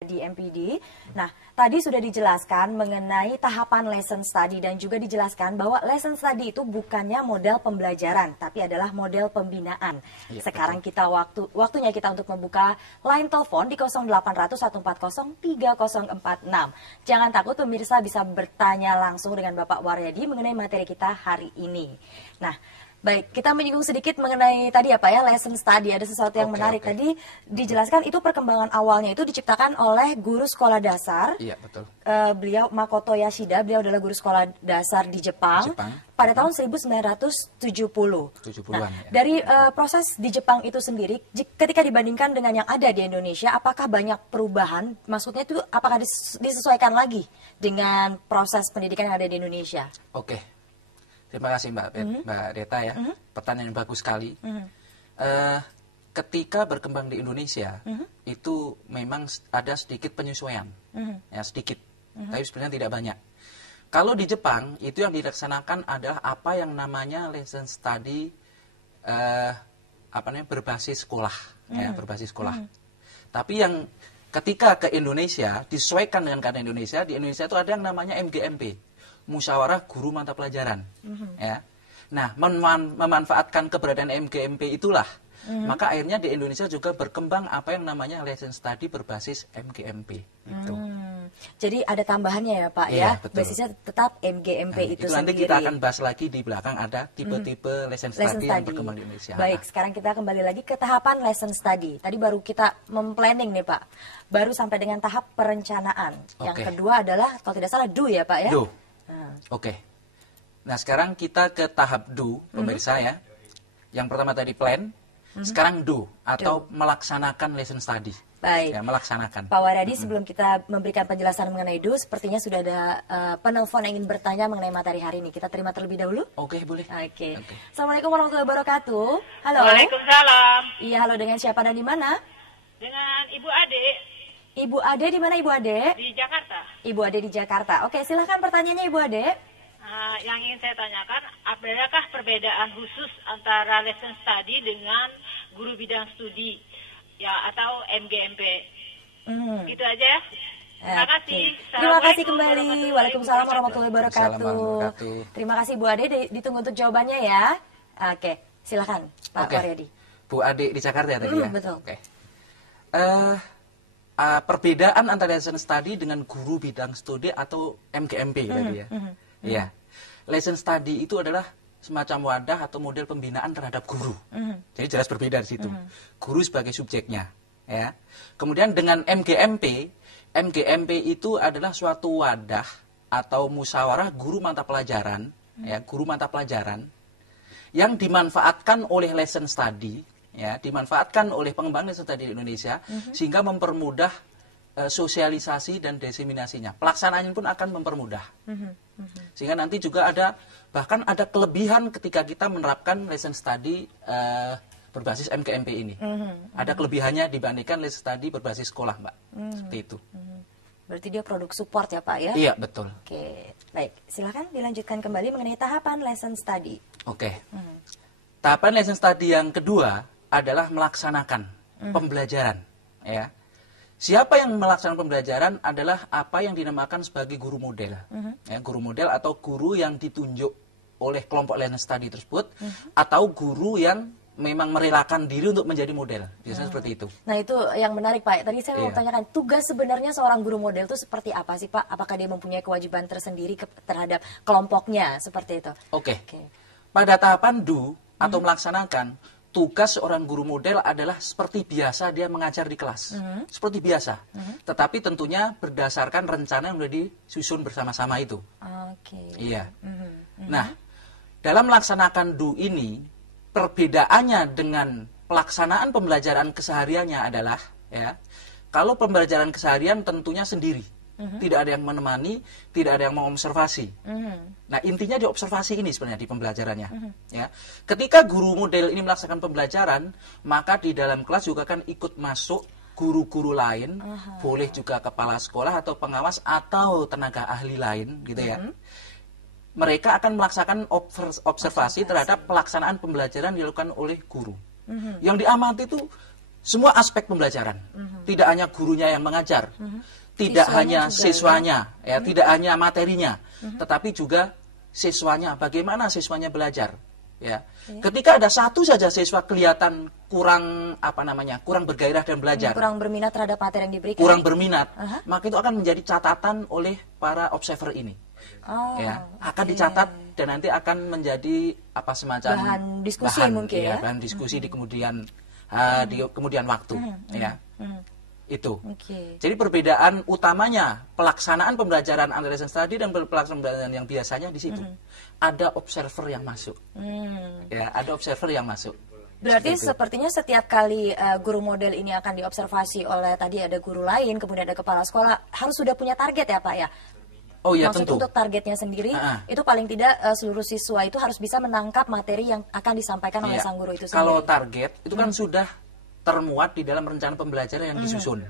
di MPD. Nah, tadi sudah dijelaskan mengenai tahapan lesson study dan juga dijelaskan bahwa lesson study itu bukannya model pembelajaran, tapi adalah model pembinaan. Ya, sekarang betul. Waktunya kita untuk membuka line telepon di 0800 140 3046. Jangan takut pemirsa bisa bertanya langsung dengan Bapak Waryadi mengenai materi kita hari ini. Nah, baik, kita menyinggung sedikit mengenai tadi ya Pak ya, lesson study. Ada sesuatu yang menarik. Tadi dijelaskan itu perkembangan awalnya itu diciptakan oleh guru sekolah dasar. Iya, betul. Beliau Makoto Yashida, beliau adalah guru sekolah dasar di Jepang. Pada tahun 1970. Nah, dari proses di Jepang itu sendiri, ketika dibandingkan dengan yang ada di Indonesia, apakah banyak perubahan? Maksudnya itu apakah disesuaikan lagi dengan proses pendidikan yang ada di Indonesia? Oke. Terima kasih Mbak Reta ya, pertanyaan yang bagus sekali. Ketika berkembang di Indonesia, itu memang ada sedikit penyesuaian, ya sedikit, tapi sebenarnya tidak banyak. Kalau di Jepang, itu yang dilaksanakan adalah apa yang namanya lesson study, berbasis sekolah, ya berbasis sekolah. Tapi yang ketika ke Indonesia, disesuaikan dengan keadaan Indonesia, di Indonesia itu ada yang namanya MGMP. Musyawarah Guru Mata Pelajaran, ya. Nah, memanfaatkan keberadaan MGMP itulah, maka akhirnya di Indonesia juga berkembang apa yang namanya lesson study berbasis MGMP. Itu. Jadi ada tambahannya ya Pak ya, basisnya tetap MGMP itu nanti sendiri. Kita akan bahas lagi di belakang ada tipe-tipe lesson study yang berkembang di Indonesia. Baik, sekarang kita kembali lagi ke tahapan lesson study. Tadi baru kita memplanning nih Pak, baru sampai dengan tahap perencanaan. Yang kedua adalah kalau tidak salah do ya Pak ya. Do. Oke. Nah, sekarang kita ke tahap do, pemirsa ya. Yang pertama tadi plan, sekarang do atau melaksanakan lesson study. Baik. Ya, melaksanakan. Pak Waryadi, sebelum kita memberikan penjelasan mengenai do, sepertinya sudah ada penelpon yang ingin bertanya mengenai materi hari ini. Kita terima terlebih dahulu. Oke, boleh. Oke. Assalamualaikum warahmatullahi wabarakatuh. Halo. Waalaikumsalam. Iya, halo, dengan siapa dan di mana? Dengan Ibu Ade. Ibu Ade di mana Ibu Ade? Di Jakarta. Ibu Ade di Jakarta. Oke, silahkan pertanyaannya Ibu Ade. Yang ingin saya tanyakan, adakah perbedaan khusus antara lesson study dengan guru bidang studi, ya atau MGMP? Gitu aja ya. Terima kasih. Terima kasih kembali. Waalaikumsalam warahmatullahi wabarakatuh. Terima kasih Bu Ade, ditunggu untuk jawabannya ya. Oke, silahkan Pak Waryadi. Bu Ade di Jakarta ya tadi ya? Betul. Oke. Perbedaan antara lesson study dengan guru bidang studi atau MGMP tadi ya. Iya. Lesson study itu adalah semacam wadah atau model pembinaan terhadap guru. Jadi jelas berbeda di situ. Guru sebagai subjeknya, ya. Kemudian dengan MGMP, MGMP itu adalah suatu wadah atau musyawarah guru mata pelajaran, ya, guru mata pelajaran yang dimanfaatkan oleh lesson study, ya, dimanfaatkan oleh pengembang lesson study di Indonesia sehingga mempermudah sosialisasi dan diseminasinya. Pelaksanaannya pun akan mempermudah. Sehingga nanti juga bahkan ada kelebihan ketika kita menerapkan lesson study berbasis MGMP ini. Ada kelebihannya dibandingkan lesson study berbasis sekolah, Mbak. Seperti itu. Berarti dia produk support ya Pak ya? Iya, betul. Oke, baik. Silahkan dilanjutkan kembali mengenai tahapan lesson study. Oke. Tahapan lesson study yang kedua adalah melaksanakan pembelajaran, ya. Siapa yang melaksanakan pembelajaran adalah apa yang dinamakan sebagai guru model. Ya, guru model atau guru yang ditunjuk oleh kelompok lesson study tersebut, atau guru yang memang merelakan diri untuk menjadi model. Biasanya seperti itu. Nah, itu yang menarik Pak. Tadi saya mau tanyakan, tugas sebenarnya seorang guru model itu seperti apa sih Pak? Apakah dia mempunyai kewajiban tersendiri terhadap kelompoknya seperti itu? Oke. Pada tahapan do atau melaksanakan, tugas seorang guru model adalah seperti biasa dia mengajar di kelas. Seperti biasa. Tetapi tentunya berdasarkan rencana yang sudah disusun bersama-sama itu. Iya. Nah, dalam melaksanakan do ini, perbedaannya dengan pelaksanaan pembelajaran kesehariannya adalah, ya, kalau pembelajaran keseharian tentunya sendiri. Tidak ada yang menemani, tidak ada yang mengobservasi. Nah, intinya di observasi ini sebenarnya di pembelajarannya. Ya, ketika guru model ini melaksanakan pembelajaran, maka di dalam kelas juga akan ikut masuk guru-guru lain, boleh juga kepala sekolah atau pengawas atau tenaga ahli lain, gitu ya. Mereka akan melaksanakan observasi terhadap pelaksanaan pembelajaran yang dilakukan oleh guru. Yang diamati itu semua aspek pembelajaran. Tidak hanya gurunya yang mengajar, tidak hanya siswanya, ya, tidak hanya materinya, tetapi juga siswanya. Bagaimana siswanya belajar? Ya, ketika ada satu saja siswa kelihatan kurang kurang bergairah dan belajar, kurang berminat terhadap materi yang diberikan, kurang berminat, maka itu akan menjadi catatan oleh para observer ini. Ya, akan dicatat dan nanti akan menjadi semacam bahan diskusi mungkin ya, bahan diskusi di kemudian waktu, ya. Itu. Jadi perbedaan utamanya pelaksanaan pembelajaran under lesson study dan pelaksanaan pembelajaran yang biasanya di situ. Ada observer yang masuk. Ya, ada observer yang masuk. Berarti sepertinya setiap kali guru model ini akan diobservasi oleh tadi ada guru lain, kemudian ada kepala sekolah, harus sudah punya target ya Pak ya? Oh ya, maksud tentu. Untuk targetnya sendiri, itu paling tidak seluruh siswa itu harus bisa menangkap materi yang akan disampaikan oleh sang guru itu sendiri. Kalau target itu kan sudah termuat di dalam rencana pembelajaran yang disusun.